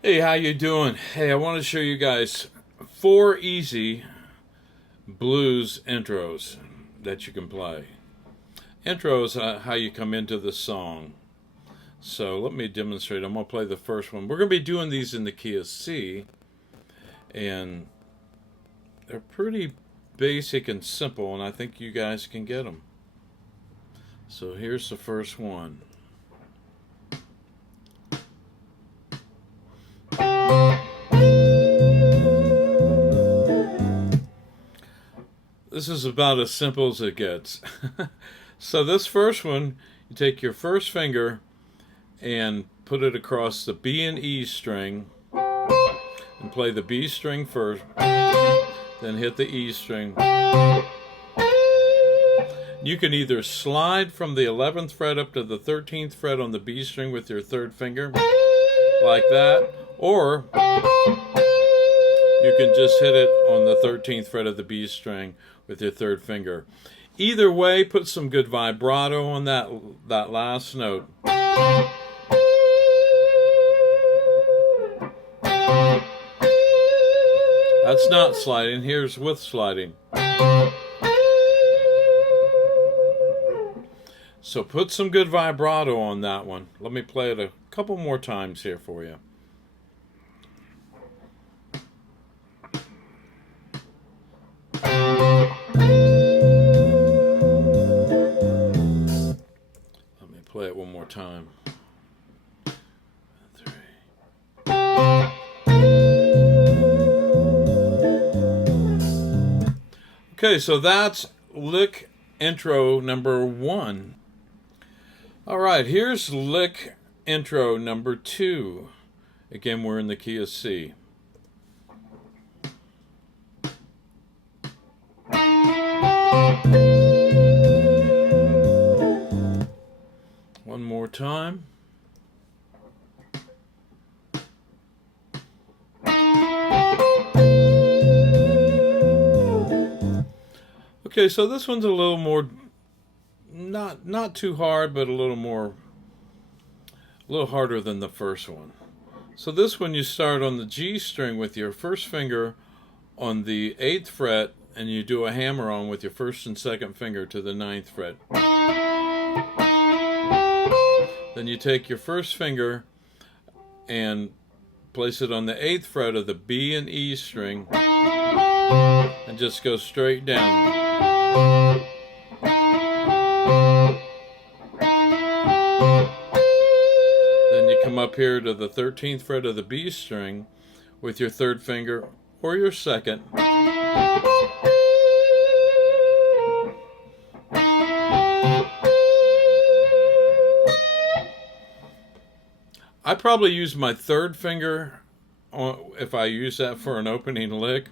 Hey, how you doing? Hey, I want to show you guys 4 easy blues intros that you can play. Intro is how you come into the song. So let me demonstrate. I'm going to play the first one. We're going to be doing these in the key of C, and they're pretty basic and simple, and I think you guys can get them. So here's the first one. This is about as simple as it gets. So this first one, you take your first finger and put it across the B and E string and play the B string first, then hit the E string. You can either slide from the 11th fret up to the 13th fret on the B string with your third finger, like that, or you can just hit it on the 13th fret of the B string with your third finger. Either way, put some good vibrato on that last note. That's not sliding. Here's with sliding. So put some good vibrato on that one. Let me play it a couple more times here for you. Let me play it one more time. Okay, so that's lick intro number 1. All right, here's lick intro number 2. Again, we're in the key of C. One more time. Okay, so this one's a little more, not too hard, but a little harder than the first one. So this one, you start on the G string with your first finger on the 8th fret, and you do a hammer on with your first and second finger to the 9th fret. Then you take your first finger and place it on the 8th fret of the B and E string and just go straight down. Then you come up here to the 13th fret of the B string with your third finger or your second. I probably use my third finger if I use that for an opening lick,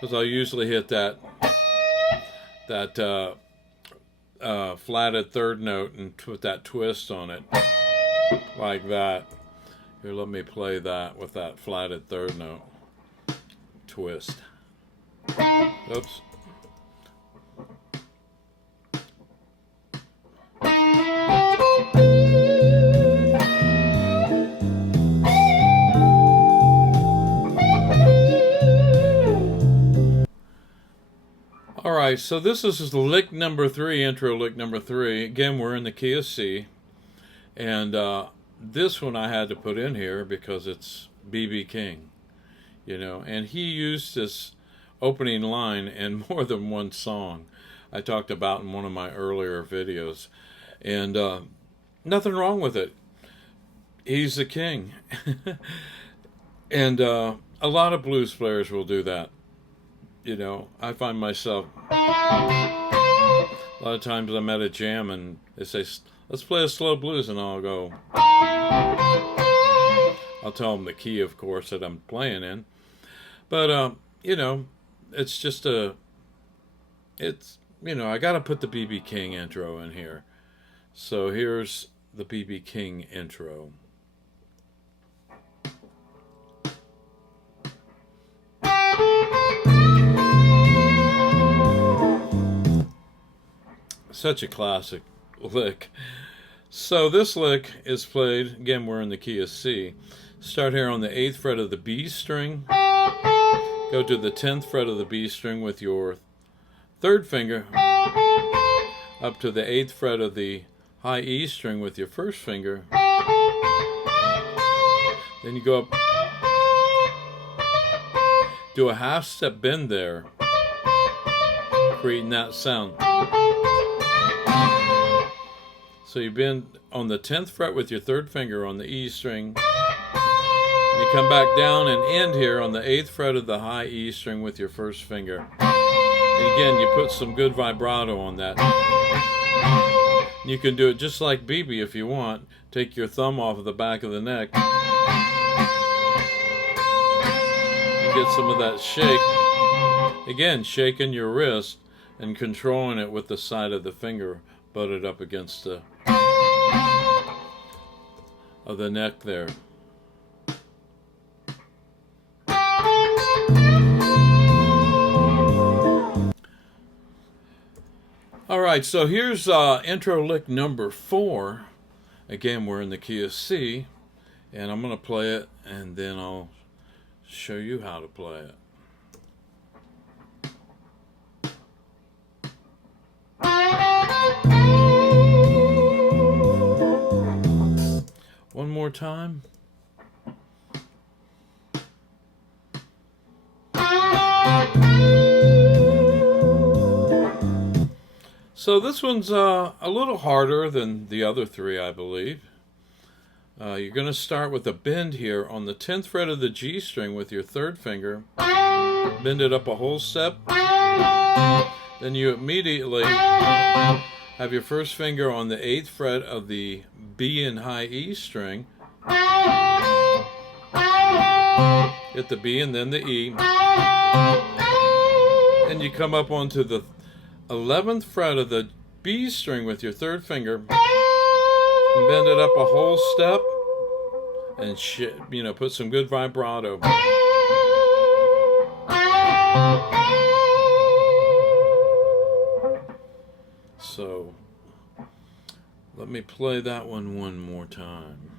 because I'll usually hit that flatted third note and put that twist on it, like that. Here, let me play that with that flatted third note. Twist. Oops. Alright, so this is lick number 3, intro lick number 3. Again, we're in the key of C. And this one I had to put in here because it's B.B. King, and he used this opening line in more than one song I talked about in one of my earlier videos. And nothing wrong with it. He's the king. And a lot of blues players will do that. I find myself, a lot of times I'm at a jam and they say, let's play a slow blues, and I'll go, I'll tell them the key, of course, that I'm playing in. But, it's just I got to put the B.B. King intro in here. So here's the B.B. King intro. Such a classic lick. So this lick is played, again we're in the key of C. Start here on the 8th fret of the B string. Go to the 10th fret of the B string with your 3rd finger. Up to the 8th fret of the high E string with your 1st finger. Then you go up, do a half step bend there, creating that sound. So you bend on the 10th fret with your 3rd finger on the E string. You come back down and end here on the 8th fret of the high E string with your 1st finger. And again, you put some good vibrato on that. You can do it just like BB if you want. Take your thumb off of the back of the neck. And get some of that shake. Again, shaking your wrist and controlling it with the side of the finger butted up against the neck there. Alright, so here's intro lick number 4. Again, we're in the key of C, and I'm going to play it, and then I'll show you how to play it. One more time. So this one's a little harder than the other 3, I believe. You're going to start with a bend here on the 10th fret of the G string with your 3rd finger. Bend it up a whole step. Then you immediately have your 1st finger on the 8th fret of the B and high E string. Get the B and then the E. And you come up onto the 11th fret of the B string with your 3rd finger, and bend it up a whole step, and put some good vibrato. So let me play that one more time.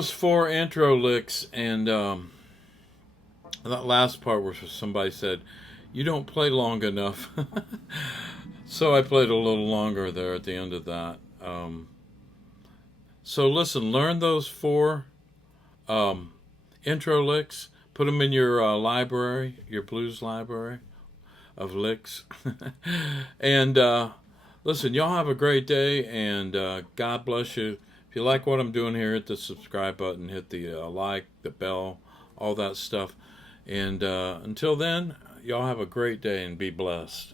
those 4 intro licks, and that last part where somebody said, "You don't play long enough." So I played a little longer there at the end of that. So listen, learn those 4 intro licks. Put them in your library, your blues library of licks. And listen, y'all have a great day, and God bless you. If you like what I'm doing here, hit the subscribe button, hit the like, the bell, all that stuff. And until then, y'all have a great day and be blessed.